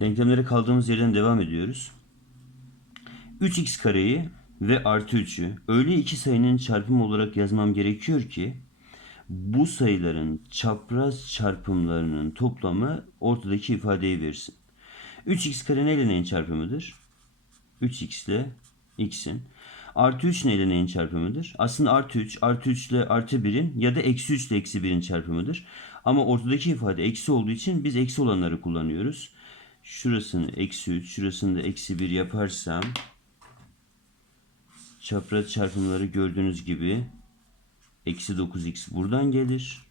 Denklemlere kaldığımız yerden devam ediyoruz. 3x kareyi ve artı 3'ü öyle iki sayının çarpımı olarak yazmam gerekiyor ki bu sayıların çapraz çarpımlarının toplamı ortadaki ifadeyi versin. 3x kare neyle neyin çarpımıdır? 3x ile x'in. Artı 3 neyle neyin çarpımıdır? Aslında artı 3, artı 3 ile artı 1'in ya da eksi 3 ile eksi 1'in çarpımıdır. Ama ortadaki ifade eksi olduğu için biz eksi olanları kullanıyoruz. Şurasını eksi 3, şurasını da eksi 1 yaparsam çapraz çarpımları gördüğünüz gibi eksi 9x buradan gelir.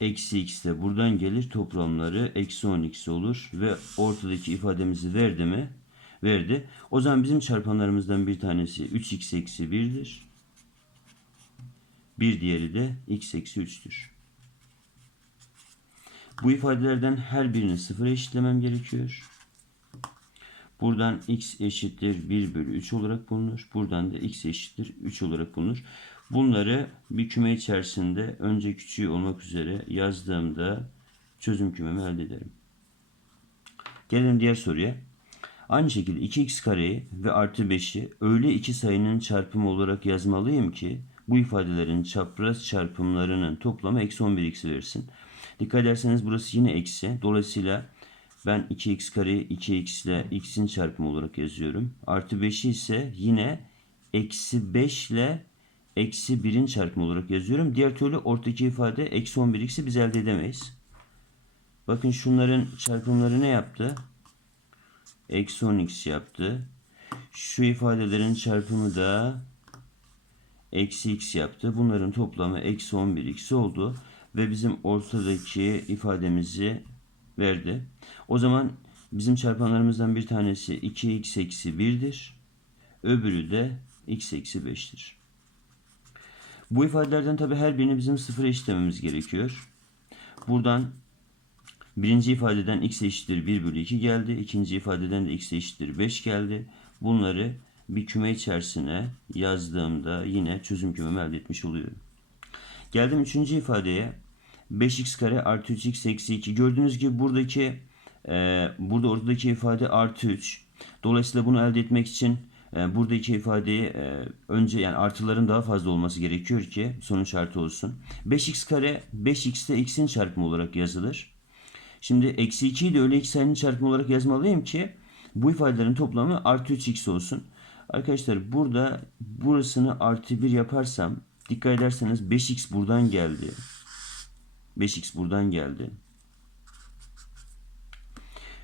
Eksi x de buradan gelir. Toplamları eksi 10x olur. Ve ortadaki ifademizi verdi mi? Verdi. O zaman bizim çarpanlarımızdan bir tanesi 3x eksi 1'dir. Bir diğeri de x eksi 3'tür. Bu ifadelerden her birini sıfıra eşitlemem gerekiyor. Buradan x eşittir 1 bölü 3 olarak bulunur. Buradan da x eşittir 3 olarak bulunur. Bunları bir küme içerisinde önce küçüğü olmak üzere yazdığımda çözüm kümemi elde ederim. Gelelim diğer soruya. Aynı şekilde 2x kareyi ve artı 5'i öyle iki sayının çarpımı olarak yazmalıyım ki bu ifadelerin çapraz çarpımlarının toplamı eksi 11x versin. Dikkat ederseniz burası yine eksi. Dolayısıyla ben 2x kareyi 2x ile x'in çarpımı olarak yazıyorum. Artı 5'i ise yine eksi 5 ile eksi 1'in çarpımı olarak yazıyorum. Diğer türlü ortadaki ifade eksi 11x'i biz elde edemeyiz. Bakın şunların çarpımları ne yaptı? Eksi 10x yaptı. Şu ifadelerin çarpımı da eksi x yaptı. Bunların toplamı eksi 11x oldu. Ve bizim ortadaki ifademizi verdi. O zaman bizim çarpanlarımızdan bir tanesi 2x eksi 1'dir. Öbürü de x eksi 5'tir. Bu ifadelerden tabi her birini bizim sıfıra eşitlememiz gerekiyor. Buradan birinci ifadeden x eşittir 1 bölü 2 geldi. İkinci ifadeden de x eşittir 5 geldi. Bunları bir küme içerisine yazdığımda yine çözüm kümemi elde etmiş oluyorum. Geldim üçüncü ifadeye. 5x kare artı 3x eksi 2. Gördüğünüz gibi buradaki e, burada ortadaki ifade artı 3. Dolayısıyla bunu elde etmek için e, buradaki ifadeyi e, önce yani artıların daha fazla olması gerekiyor ki sonuç artı olsun. 5x kare 5x de x'in çarpımı olarak yazılır. Şimdi eksi 2'yi de öyle sayının çarpımı olarak yazmalıyım ki bu ifadelerin toplamı artı 3x olsun. Arkadaşlar burada burasını artı 1 yaparsam dikkat ederseniz 5x buradan geldi. 5x buradan geldi.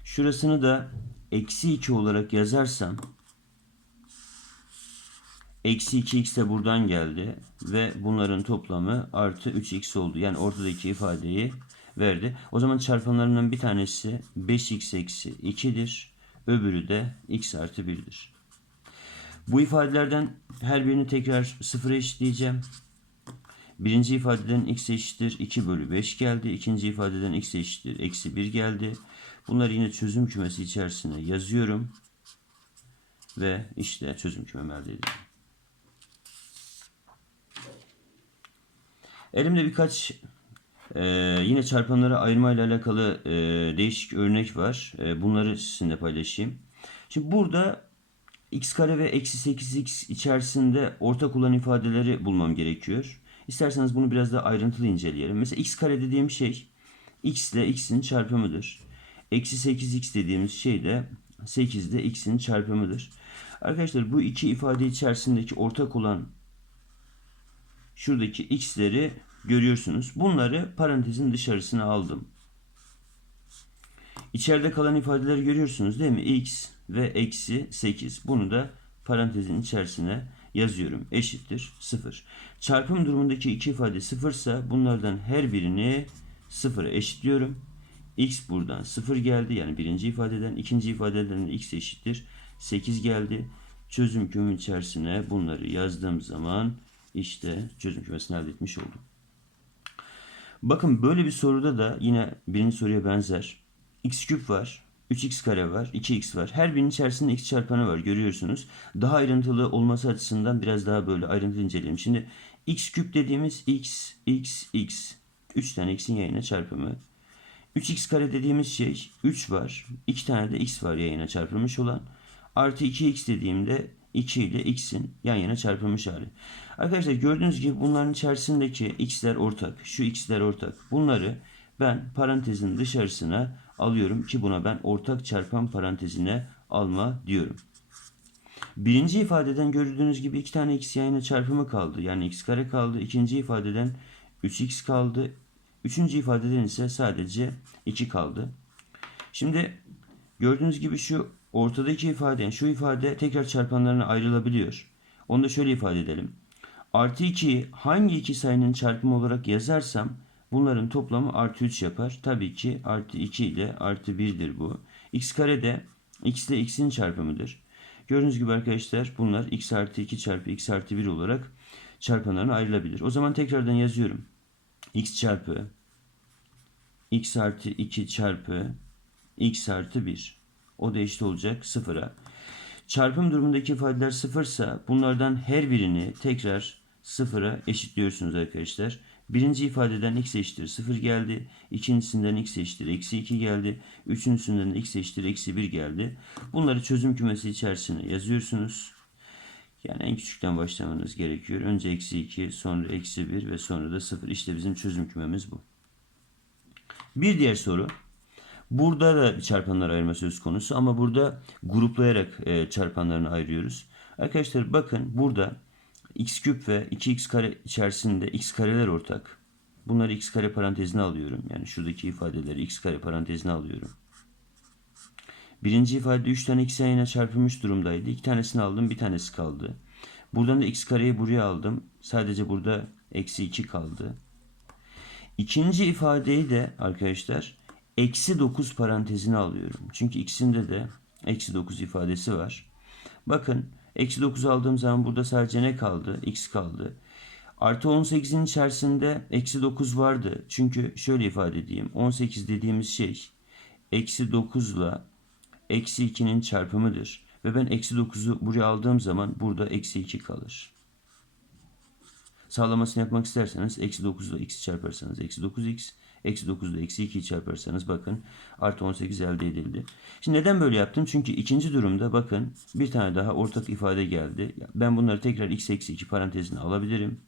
Şurasını da eksi 2 olarak yazarsam eksi 2x de buradan geldi ve bunların toplamı artı 3x oldu. Yani ortadaki ifadeyi verdi. O zaman çarpanlarından bir tanesi 5x eksi 2'dir. Öbürü de x artı 1'dir. Bu ifadelerden her birini tekrar sıfıra eşitleyeceğim. Birinci ifadeden x eşittir 2 bölü 5 geldi. İkinci ifadeden x eşittir eksi 1 geldi. Bunları yine çözüm kümesi içerisine yazıyorum. Ve işte çözüm kümemi elde ediyorum. Elimde birkaç e, yine çarpanları ayırma ile alakalı e, değişik örnek var. E, bunları sizinle paylaşayım. Şimdi burada x kare ve eksi 8x içerisinde ortak olan ifadeleri bulmam gerekiyor. İsterseniz bunu biraz daha ayrıntılı inceleyelim. Mesela x kare dediğim şey x ile x'in çarpımıdır. Eksi 8x dediğimiz şey de 8 ile x'in çarpımıdır. Arkadaşlar bu iki ifade içerisindeki ortak olan şuradaki x'leri görüyorsunuz. Bunları parantezin dışarısına aldım. İçeride kalan ifadeleri görüyorsunuz değil mi? x ve eksi 8. Bunu da parantezin içerisine yazıyorum. Eşittir 0. Çarpım durumundaki iki ifade 0 ise bunlardan her birini 0'a eşitliyorum. x buradan 0 geldi. Yani birinci ifadeden. ikinci ifadeden de x eşittir. 8 geldi. Çözüm kümü içerisine bunları yazdığım zaman işte çözüm kümesini elde etmiş oldum. Bakın böyle bir soruda da yine birinci soruya benzer. x küp var. 3x kare var, 2x var. Her birinin içerisinde x çarpanı var görüyorsunuz. Daha ayrıntılı olması açısından biraz daha böyle ayrıntılı inceleyelim. Şimdi x küp dediğimiz x, x, x. 3 tane x'in yayına çarpımı. 3x kare dediğimiz şey 3 var. 2 tane de x var yan yana çarpılmış olan. Artı 2x dediğimde 2 ile x'in yan yana çarpılmış hali. Arkadaşlar gördüğünüz gibi bunların içerisindeki x'ler ortak. Şu x'ler ortak. Bunları ben parantezin dışarısına alıyorum ki buna ben ortak çarpan parantezine alma diyorum. Birinci ifadeden gördüğünüz gibi iki tane x yan yana çarpımı kaldı. Yani x kare kaldı. İkinci ifadeden 3x kaldı. Üçüncü ifadeden ise sadece 2 kaldı. Şimdi gördüğünüz gibi şu ortadaki ifade, yani şu ifade tekrar çarpanlarına ayrılabiliyor. Onu da şöyle ifade edelim. Artı 2'yi hangi iki sayının çarpımı olarak yazarsam bunların toplamı artı 3 yapar. Tabii ki artı 2 ile artı 1'dir bu. x kare de x ile x'in çarpımıdır. Gördüğünüz gibi arkadaşlar bunlar x artı 2 çarpı x artı 1 olarak çarpanlarına ayrılabilir. O zaman tekrardan yazıyorum. x çarpı x artı 2 çarpı x artı 1. O da eşit olacak sıfıra. Çarpım durumundaki ifadeler sıfırsa bunlardan her birini tekrar sıfıra eşitliyorsunuz arkadaşlar. Birinci ifadeden x eşittir 0 geldi. İkincisinden x eşittir eksi 2 geldi. Üçüncüsünden de x eşittir eksi 1 geldi. Bunları çözüm kümesi içerisine yazıyorsunuz. Yani en küçükten başlamanız gerekiyor. Önce eksi 2, sonra eksi 1 ve sonra da 0. İşte bizim çözüm kümemiz bu. Bir diğer soru. Burada da çarpanlar ayırma söz konusu ama burada gruplayarak e, çarpanlarını ayırıyoruz. Arkadaşlar bakın burada x küp ve 2x kare içerisinde x kareler ortak. Bunları x kare parantezine alıyorum. Yani şuradaki ifadeleri x kare parantezine alıyorum. Birinci ifade 3 tane x yan yana çarpılmış durumdaydı. 2 tanesini aldım bir tanesi kaldı. Buradan da x kareyi buraya aldım. Sadece burada eksi 2 kaldı. İkinci ifadeyi de arkadaşlar eksi 9 parantezine alıyorum. Çünkü ikisinde de eksi 9 ifadesi var. Bakın eksi 9 aldığım zaman burada sadece ne kaldı? x kaldı. Artı 18'in içerisinde eksi 9 vardı. Çünkü şöyle ifade edeyim. 18 dediğimiz şey eksi 9 ile eksi 2'nin çarpımıdır. Ve ben eksi 9'u buraya aldığım zaman burada eksi 2 kalır. Sağlamasını yapmak isterseniz eksi 9 ile x çarparsanız eksi 9x eksi 9 ile eksi 2'yi çarparsanız bakın artı 18 elde edildi. Şimdi neden böyle yaptım? Çünkü ikinci durumda bakın bir tane daha ortak ifade geldi. Ben bunları tekrar x eksi 2 parantezine alabilirim.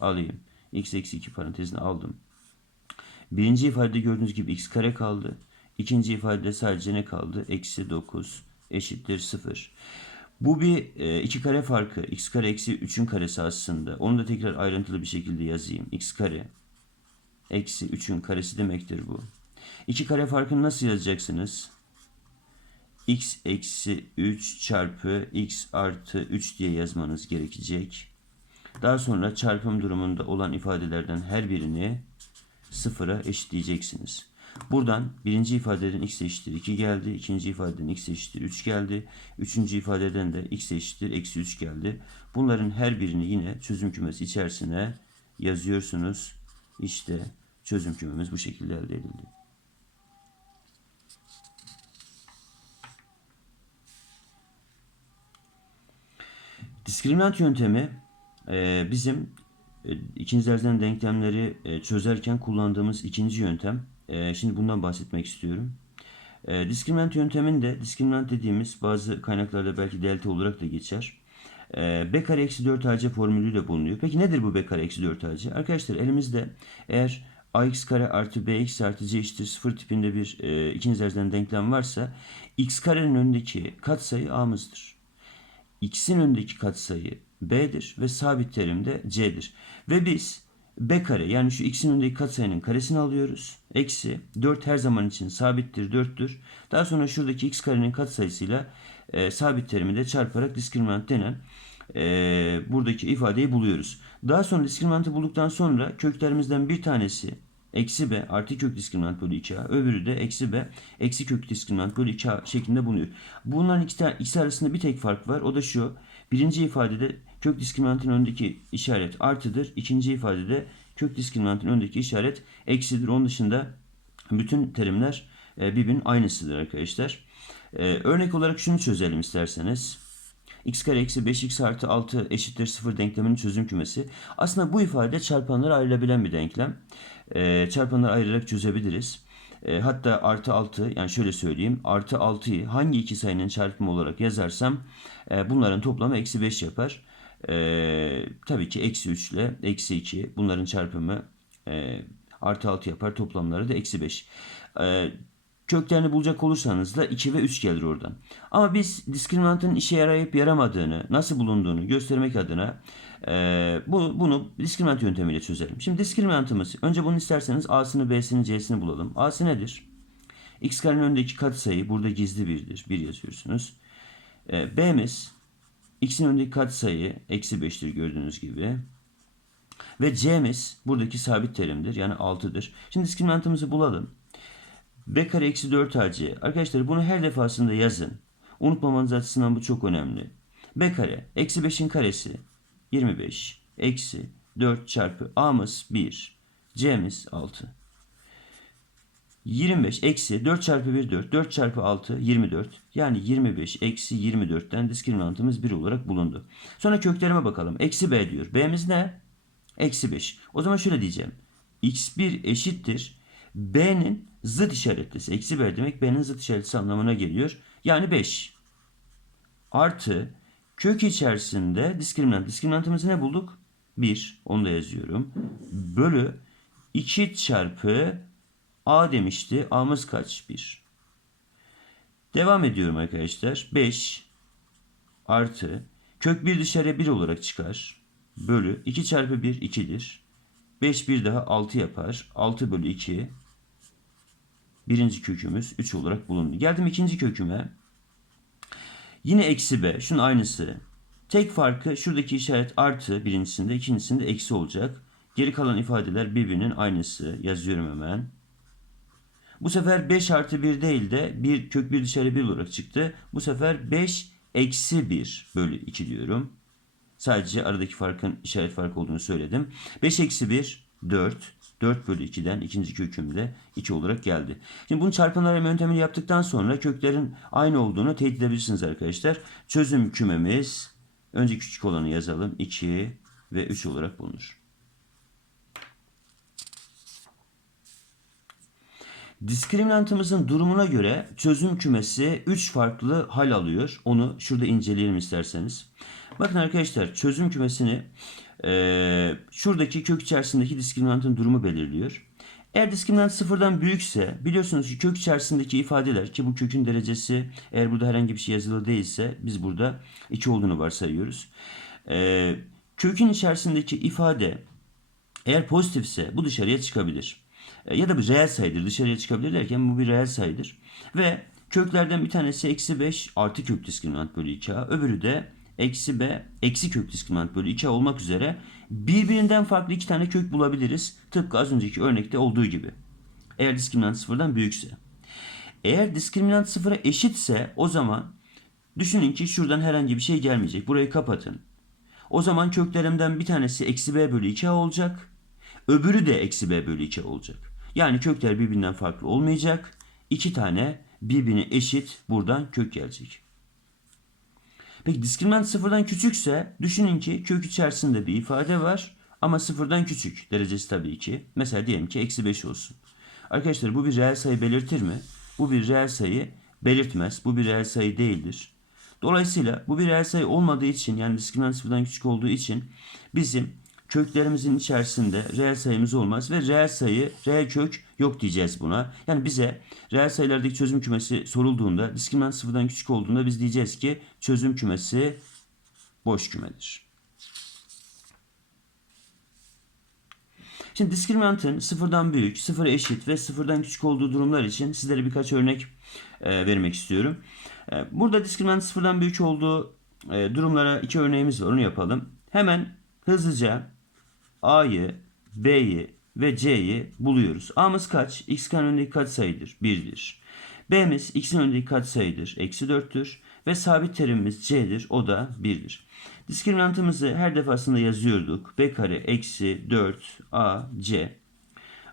Alayım. x eksi 2 parantezine aldım. Birinci ifadede gördüğünüz gibi x kare kaldı. İkinci ifadede sadece ne kaldı? Eksi 9 eşittir 0. Bu bir e, iki kare farkı. x kare eksi 3'ün karesi aslında. Onu da tekrar ayrıntılı bir şekilde yazayım. x kare eksi 3'ün karesi demektir bu. İki kare farkını nasıl yazacaksınız? x eksi 3 çarpı x artı 3 diye yazmanız gerekecek. Daha sonra çarpım durumunda olan ifadelerden her birini sıfıra eşitleyeceksiniz. Buradan birinci ifadeden x eşittir 2 geldi. ikinci ifadeden x eşittir 3 geldi. Üçüncü ifadeden de x eşittir eksi 3 geldi. Bunların her birini yine çözüm kümesi içerisine yazıyorsunuz. İşte çözüm kümemiz bu şekilde elde edildi. Diskriminant yöntemi e, bizim e, ikinizlerden denklemleri e, çözerken kullandığımız ikinci yöntem. E, şimdi bundan bahsetmek istiyorum. Diskriminant yönteminde diskriminant dediğimiz bazı kaynaklarda belki delta olarak da geçer. B kare eksi 4 ac formülü de bulunuyor. Peki nedir bu b kare eksi 4 ac? Arkadaşlar elimizde eğer ax kare artı bx artı c eşittir 0 tipinde bir e, ikinizlerden denklem varsa x karenin önündeki katsayı a'mızdır. x'in önündeki katsayı b'dir ve sabit terim de c'dir. Ve biz b kare yani şu x'in önündeki katsayının karesini alıyoruz. Eksi 4 her zaman için sabittir 4'tür. Daha sonra şuradaki x karenin katsayısıyla e, sabit terimi de çarparak diskriminant denen e, buradaki ifadeyi buluyoruz. Daha sonra diskriminantı bulduktan sonra köklerimizden bir tanesi eksi b artı kök diskriminant bölü 2a öbürü de eksi b eksi kök diskriminant bölü 2a şeklinde bulunuyor. Bunların ikisi, ikisi arasında bir tek fark var. O da şu. Birinci ifadede kök diskriminantın önündeki işaret artıdır. İkinci ifadede kök diskriminantın önündeki işaret eksidir. Onun dışında bütün terimler birbirinin aynısıdır arkadaşlar. Örnek olarak şunu çözelim isterseniz. X kare eksi 5x artı 6 eşittir 0 denkleminin çözüm kümesi. Aslında bu ifade çarpanlara ayrılabilen bir denklem. E, çarpanları ayırarak çözebiliriz. E, hatta artı 6 yani şöyle söyleyeyim. Artı 6'yı hangi iki sayının çarpımı olarak yazarsam e, bunların toplamı eksi 5 yapar. E, tabii ki eksi 3 ile eksi 2 bunların çarpımı e, artı 6 yapar. Toplamları da eksi 5. E, köklerini bulacak olursanız da 2 ve 3 gelir oradan. Ama biz diskriminantın işe yarayıp yaramadığını, nasıl bulunduğunu göstermek adına e, bu, bunu diskriminant yöntemiyle çözelim. Şimdi diskriminantımız, önce bunu isterseniz A'sını, B'sini, C'sini bulalım. A'sı nedir? X karenin önündeki katsayı burada gizli birdir. 1 yazıyorsunuz. E, B'miz X'in önündeki katsayı eksi 5'tir gördüğünüz gibi. Ve C'miz buradaki sabit terimdir. Yani 6'dır. Şimdi diskriminantımızı bulalım. B kare eksi 4 AC. Arkadaşlar bunu her defasında yazın. Unutmamanız açısından bu çok önemli. B kare eksi 5'in karesi 25 eksi 4 çarpı A'mız 1 C'miz 6. 25 eksi 4 çarpı 1 4 4 çarpı 6 24 yani 25 eksi 24'ten diskriminantımız 1 olarak bulundu. Sonra köklerime bakalım. Eksi B diyor. B'miz ne? Eksi 5. O zaman şöyle diyeceğim. x1 eşittir. B'nin zıt işaretlisi. Eksi B demek B'nin zıt işaretlisi anlamına geliyor. Yani 5. Artı kök içerisinde diskriminant. Diskriminantımızı ne bulduk? 1. Onu da yazıyorum. Bölü 2 çarpı A demişti. A'mız kaç? 1. Devam ediyorum arkadaşlar. 5 artı kök 1 dışarıya 1 olarak çıkar. Bölü 2 çarpı 1 2'dir. 5 bir daha 6 yapar. 6 bölü 2 birinci kökümüz 3 olarak bulundu. Geldim ikinci köküme. Yine eksi b. Şunun aynısı. Tek farkı şuradaki işaret artı birincisinde ikincisinde eksi olacak. Geri kalan ifadeler birbirinin aynısı. Yazıyorum hemen. Bu sefer 5 artı 1 değil de 1 kök 1 dışarı 1 olarak çıktı. Bu sefer 5 eksi 1 bölü 2 diyorum. Sadece aradaki farkın işaret farkı olduğunu söyledim. 5 eksi 1 4. 4 bölü 2'den ikinci kökümde 2 olarak geldi. Şimdi bunu çarpanlar yöntemini yaptıktan sonra köklerin aynı olduğunu teyit edebilirsiniz arkadaşlar. Çözüm kümemiz önce küçük olanı yazalım. 2 ve 3 olarak bulunur. Diskriminantımızın durumuna göre çözüm kümesi 3 farklı hal alıyor. Onu şurada inceleyelim isterseniz. Bakın arkadaşlar çözüm kümesini e, şuradaki kök içerisindeki diskriminantın durumu belirliyor. Eğer diskriminant sıfırdan büyükse biliyorsunuz ki kök içerisindeki ifadeler ki bu kökün derecesi eğer burada herhangi bir şey yazılı değilse biz burada 2 olduğunu varsayıyoruz. E, kökün içerisindeki ifade eğer pozitifse bu dışarıya çıkabilir. E, ya da bir reel sayıdır dışarıya çıkabilir derken bu bir reel sayıdır. Ve köklerden bir tanesi eksi 5 artı kök diskriminant bölü 2a öbürü de eksi b eksi kök diskriminant bölü 2 olmak üzere birbirinden farklı iki tane kök bulabiliriz. Tıpkı az önceki örnekte olduğu gibi. Eğer diskriminant sıfırdan büyükse. Eğer diskriminant sıfıra eşitse o zaman düşünün ki şuradan herhangi bir şey gelmeyecek. Burayı kapatın. O zaman köklerimden bir tanesi eksi b bölü 2a olacak. Öbürü de eksi b bölü 2 olacak. Yani kökler birbirinden farklı olmayacak. İki tane birbirine eşit buradan kök gelecek. Peki diskriminant sıfırdan küçükse düşünün ki kök içerisinde bir ifade var ama sıfırdan küçük. Derecesi tabii ki. Mesela diyelim ki eksi 5 olsun. Arkadaşlar bu bir reel sayı belirtir mi? Bu bir reel sayı belirtmez. Bu bir reel sayı değildir. Dolayısıyla bu bir reel sayı olmadığı için yani diskriminant sıfırdan küçük olduğu için bizim köklerimizin içerisinde reel sayımız olmaz ve reel sayı, reel kök yok diyeceğiz buna. Yani bize reel sayılardaki çözüm kümesi sorulduğunda diskriminant sıfırdan küçük olduğunda biz diyeceğiz ki çözüm kümesi boş kümedir. Şimdi diskriminantın sıfırdan büyük, sıfıra eşit ve sıfırdan küçük olduğu durumlar için sizlere birkaç örnek e, vermek istiyorum. E, burada diskriminant sıfırdan büyük olduğu e, durumlara iki örneğimiz var. Onu yapalım. Hemen hızlıca A'yı, B'yi ve C'yi buluyoruz. A'mız kaç? X karenin önündeki katsayıdır? 1'dir. B'miz X'in önündeki katsayıdır. Eksi 4'tür. Ve sabit terimimiz C'dir. O da 1'dir. Diskriminantımızı her defasında yazıyorduk. B kare eksi 4 A C.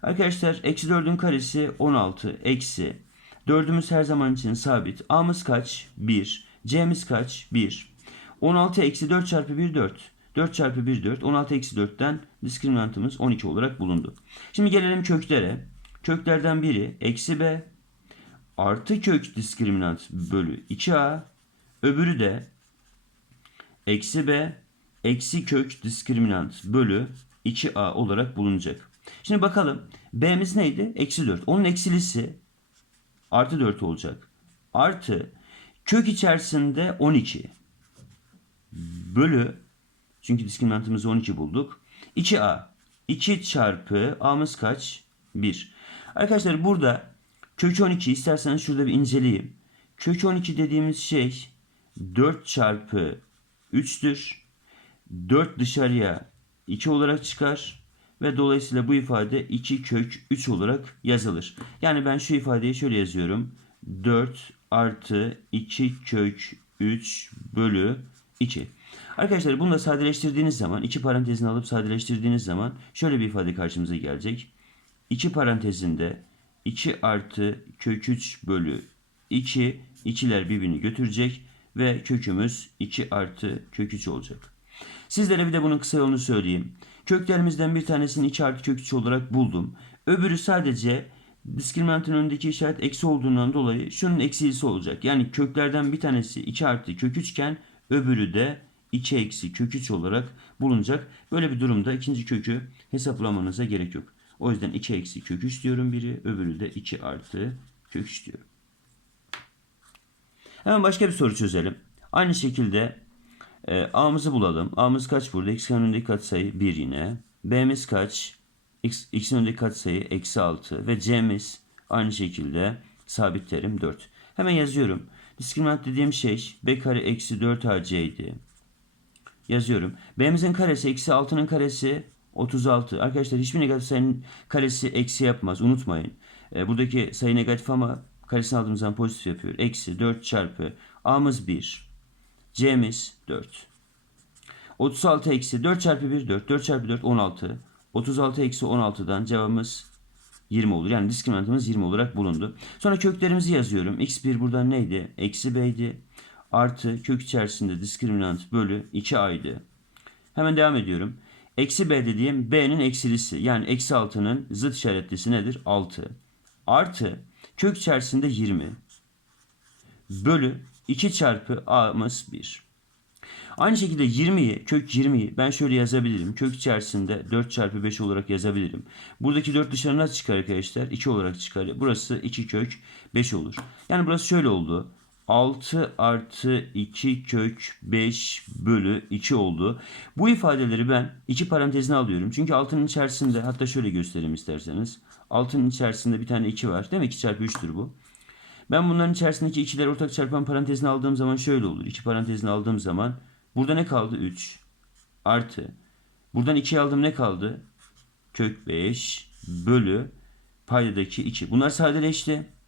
Arkadaşlar eksi 4'ün karesi 16 eksi 4'ümüz her zaman için sabit. A'mız kaç? 1. C'miz kaç? 1. 16 eksi 4 çarpı 1 4. 4 çarpı 1 4. 16 eksi 4'ten diskriminantımız 12 olarak bulundu. Şimdi gelelim köklere. köklerden biri eksi b artı kök diskriminant bölü 2a öbürü de eksi b eksi kök diskriminant bölü 2a olarak bulunacak. Şimdi bakalım b'miz neydi? Eksi 4. Onun eksilisi artı 4 olacak. Artı kök içerisinde 12 bölü çünkü diskriminantımızı 12 bulduk. 2a 2 çarpı a'mız kaç? 1. Arkadaşlar burada kök 12 isterseniz şurada bir inceleyeyim. Kök 12 dediğimiz şey 4 çarpı 3'tür. 4 dışarıya 2 olarak çıkar ve dolayısıyla bu ifade 2 kök 3 olarak yazılır. Yani ben şu ifadeyi şöyle yazıyorum. 4 artı 2 kök 3 bölü 2. Arkadaşlar bunu da sadeleştirdiğiniz zaman iki parantezini alıp sadeleştirdiğiniz zaman şöyle bir ifade karşımıza gelecek. 2 parantezinde 2 artı kök 3 bölü 2 ikiler birbirini götürecek ve kökümüz 2 artı kök 3 olacak. Sizlere bir de bunun kısa yolunu söyleyeyim. Köklerimizden bir tanesini 2 artı kök 3 olarak buldum. Öbürü sadece diskriminantın önündeki işaret eksi olduğundan dolayı şunun eksilisi olacak. Yani köklerden bir tanesi 2 artı kök 3 iken öbürü de 2 eksi kök 3 olarak bulunacak. Böyle bir durumda ikinci kökü hesaplamanıza gerek yok. O yüzden 2 eksi kök 3 diyorum biri. Öbürü de 2 artı kök 3 diyorum. Hemen başka bir soru çözelim. Aynı şekilde e, A'mızı bulalım. A'mız kaç burada? X'in önündeki katsayı 1 yine. B'miz kaç? X, X'in önündeki katsayı eksi 6. Ve C'miz aynı şekilde sabit terim 4. Hemen yazıyorum. Diskriminant dediğim şey B kare eksi 4AC idi. Yazıyorum. B'mizin karesi eksi 6'nın karesi 36. Arkadaşlar hiçbir negatif sayının karesi eksi yapmaz. Unutmayın. E, buradaki sayı negatif ama karesini aldığımız zaman pozitif yapıyor. Eksi 4 çarpı A'mız 1. C'miz 4. 36 eksi 4 çarpı 1 4. 4 çarpı 4 16. 36 eksi 16'dan cevabımız 20 olur. Yani diskriminantımız 20 olarak bulundu. Sonra köklerimizi yazıyorum. x1 buradan neydi? Eksi b'ydi. Artı kök içerisinde diskriminant bölü 2a'ydı. Hemen devam ediyorum. Eksi b dediğim b'nin eksilisi. Yani eksi 6'nın zıt işaretlisi nedir? 6. Artı kök içerisinde 20. Bölü 2 çarpı a'mız 1. Aynı şekilde 20'yi, kök 20'yi ben şöyle yazabilirim. Kök içerisinde 4 çarpı 5 olarak yazabilirim. Buradaki 4 dışarı nasıl çıkar arkadaşlar? 2 olarak çıkar. Burası 2 kök 5 olur. Yani burası şöyle oldu. 6 artı 2 kök 5 bölü 2 oldu. Bu ifadeleri ben iki parantezine alıyorum. Çünkü 6'nın içerisinde hatta şöyle göstereyim isterseniz. 6'nın içerisinde bir tane 2 var. Değil mi? 2 çarpı 3'tür bu. Ben bunların içerisindeki ikileri ortak çarpan parantezine aldığım zaman şöyle olur. 2 parantezine aldığım zaman burada ne kaldı? 3 artı. Buradan 2'yi aldım ne kaldı? Kök 5 bölü paydadaki 2. Bunlar sadeleşti.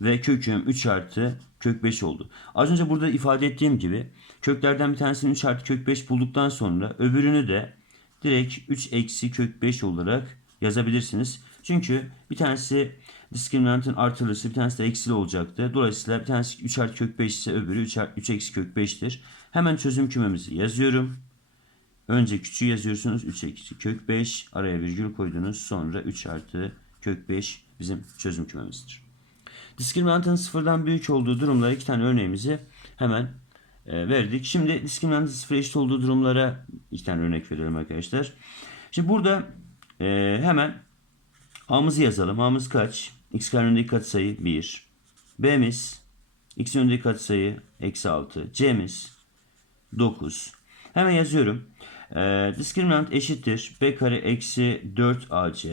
Ve köküm 3 artı kök 5 oldu. Az önce burada ifade ettiğim gibi köklerden bir tanesini 3 artı kök 5 bulduktan sonra öbürünü de direkt 3 eksi kök 5 olarak yazabilirsiniz. Çünkü bir tanesi diskriminantın artılısı bir tanesi de eksili olacaktı. Dolayısıyla bir tanesi 3 artı kök 5 ise öbürü 3, artı, 3 eksi kök 5'tir. Hemen çözüm kümemizi yazıyorum. Önce küçüğü yazıyorsunuz. 3 eksi kök 5 araya virgül koydunuz. Sonra 3 artı kök 5 bizim çözüm kümemizdir. Diskriminantın sıfırdan büyük olduğu durumlara iki tane örneğimizi hemen e, verdik. Şimdi diskriminantın sıfır eşit olduğu durumlara iki tane örnek verelim arkadaşlar. Şimdi burada e, hemen A'mızı yazalım. A'mız kaç? X karenin katsayı 1. B'miz X'in önündeki katsayı eksi 6. C'miz 9. Hemen yazıyorum. E, diskriminant eşittir. B kare eksi 4 AC.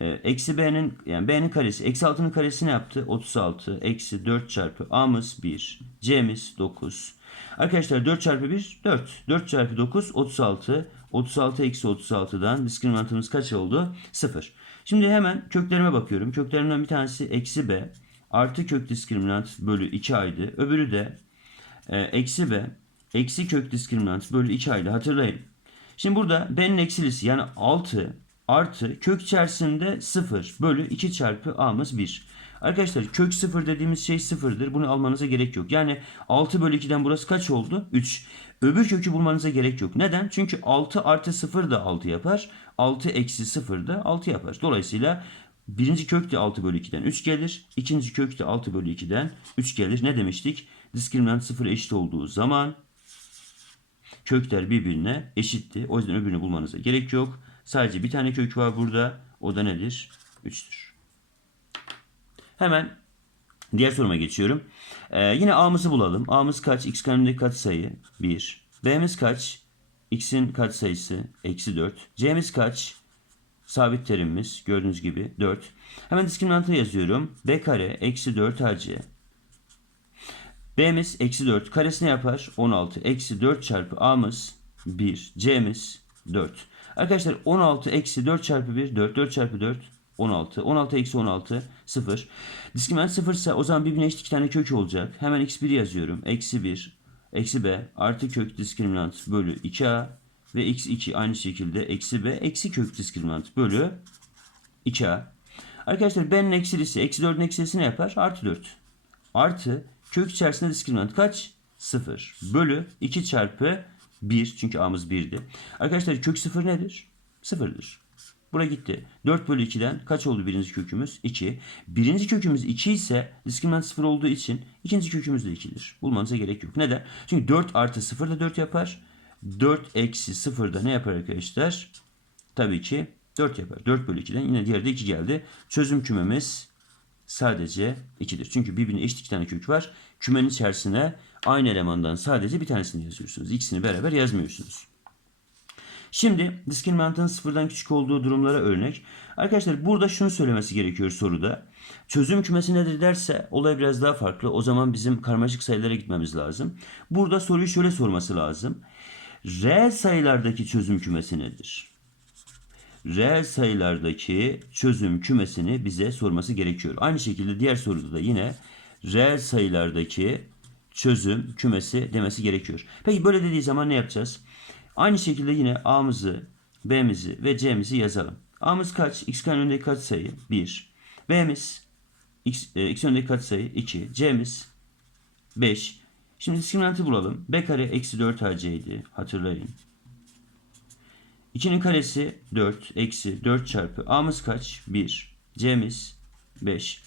E, eksi b'nin yani b'nin karesi eksi 6'nın karesi ne yaptı? 36 eksi 4 çarpı a'mız 1 c'miz 9. Arkadaşlar 4 çarpı 1 4. 4 çarpı 9 36. 36 eksi 36'dan diskriminantımız kaç oldu? 0. Şimdi hemen köklerime bakıyorum. Köklerimden bir tanesi eksi b artı kök diskriminant bölü 2 aydı. Öbürü de e, eksi b eksi kök diskriminant bölü 2 aydı. Hatırlayın. Şimdi burada b'nin eksilisi yani 6 artı kök içerisinde 0 bölü 2 çarpı a'mız 1. Arkadaşlar kök 0 dediğimiz şey 0'dır. Bunu almanıza gerek yok. Yani 6 bölü 2'den burası kaç oldu? 3. Öbür kökü bulmanıza gerek yok. Neden? Çünkü 6 artı 0 da 6 yapar. 6 eksi 0 da 6 yapar. Dolayısıyla birinci kök de 6 bölü 2'den 3 gelir. İkinci kök de 6 bölü 2'den 3 gelir. Ne demiştik? Diskriminant 0 eşit olduğu zaman kökler birbirine eşitti. O yüzden öbürünü bulmanıza gerek yok. Sadece bir tane kök var burada. O da nedir? 3'tür. Hemen diğer soruma geçiyorum. Ee, yine a'mızı bulalım. a'mız kaç? x kalemindeki katsayı 1. b'miz kaç? x'in katsayısı eksi 4. c'miz kaç? Sabit terimimiz gördüğünüz gibi 4. Hemen diskriminantı yazıyorum. b kare eksi 4 ac. b'miz eksi 4. Karesi ne yapar? 16. Eksi 4 çarpı a'mız 1. c'miz 4. Arkadaşlar 16 eksi 4 çarpı 1 4. 4 çarpı 4 16. 16 eksi 16 0. Diskriminant 0 ise o zaman birbirine eşit iki tane kök olacak. Hemen x1 yazıyorum. Eksi 1 eksi b artı kök diskriminant bölü 2a ve x2 aynı şekilde eksi b eksi kök diskriminant bölü 2a. Arkadaşlar b'nin eksilisi eksi 4'ün eksilisi ne yapar? Artı 4. Artı kök içerisinde diskriminant kaç? 0 bölü 2 çarpı 1 çünkü a'mız 1'di. Arkadaşlar kök 0 nedir? 0'dır. Buraya gitti. 4 bölü 2'den kaç oldu birinci kökümüz? 2. Birinci kökümüz 2 ise diskriminant 0 olduğu için ikinci kökümüz de 2'dir. Bulmanıza gerek yok. Neden? Çünkü 4 artı 0 da 4 yapar. 4 eksi 0 da ne yapar arkadaşlar? Tabii ki 4 yapar. 4 bölü 2'den yine diğerde 2 geldi. Çözüm kümemiz sadece 2'dir. Çünkü birbirine eşit iki tane kök var. Kümenin içerisine aynı elemandan sadece bir tanesini yazıyorsunuz. İkisini beraber yazmıyorsunuz. Şimdi diskriminantın sıfırdan küçük olduğu durumlara örnek. Arkadaşlar burada şunu söylemesi gerekiyor soruda. Çözüm kümesi nedir derse olay biraz daha farklı. O zaman bizim karmaşık sayılara gitmemiz lazım. Burada soruyu şöyle sorması lazım. Reel sayılardaki çözüm kümesi nedir? Reel sayılardaki çözüm kümesini bize sorması gerekiyor. Aynı şekilde diğer soruda da yine reel sayılardaki çözüm kümesi demesi gerekiyor. Peki böyle dediği zaman ne yapacağız? Aynı şekilde yine A'mızı, B'mizi ve C'mizi yazalım. A'mız kaç? X karenin önündeki katsayı 1. B'miz X, e, X önündeki katsayı 2. C'miz 5. Şimdi diskriminantı bulalım. B kare eksi 4 AC idi. Hatırlayın. 2'nin karesi 4. Eksi 4 çarpı A'mız kaç? 1. C'miz 5.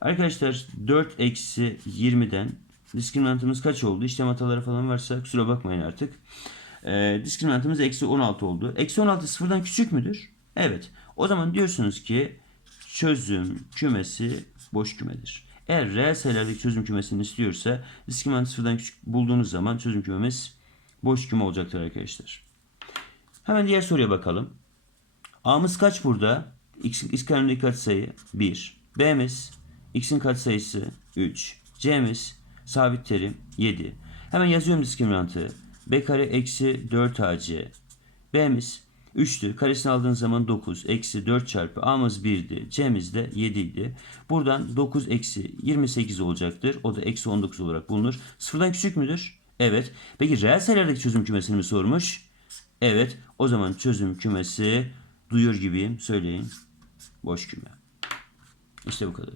Arkadaşlar 4 eksi 20'den diskriminantımız kaç oldu? İşlem hataları falan varsa kusura bakmayın artık. E, diskriminantımız eksi 16 oldu. Eksi 16 sıfırdan küçük müdür? Evet. O zaman diyorsunuz ki çözüm kümesi boş kümedir. Eğer reel sayılardaki çözüm kümesini istiyorsa diskriminantı sıfırdan küçük bulduğunuz zaman çözüm kümemiz boş küme olacaktır arkadaşlar. Hemen diğer soruya bakalım. A'mız kaç burada? X, x kalemindeki katsayı 1. B'miz x'in katsayısı 3. C'miz sabit terim 7. Hemen yazıyorum diskriminantı. B kare eksi 4 AC. B'miz 3'tü. Karesini aldığın zaman 9. Eksi 4 çarpı A'mız 1'di. C'miz de 7 idi. Buradan 9 eksi 28 olacaktır. O da eksi 19 olarak bulunur. Sıfırdan küçük müdür? Evet. Peki reel sayılardaki çözüm kümesini mi sormuş? Evet. O zaman çözüm kümesi duyuyor gibiyim. Söyleyin. Boş küme. İşte bu kadar.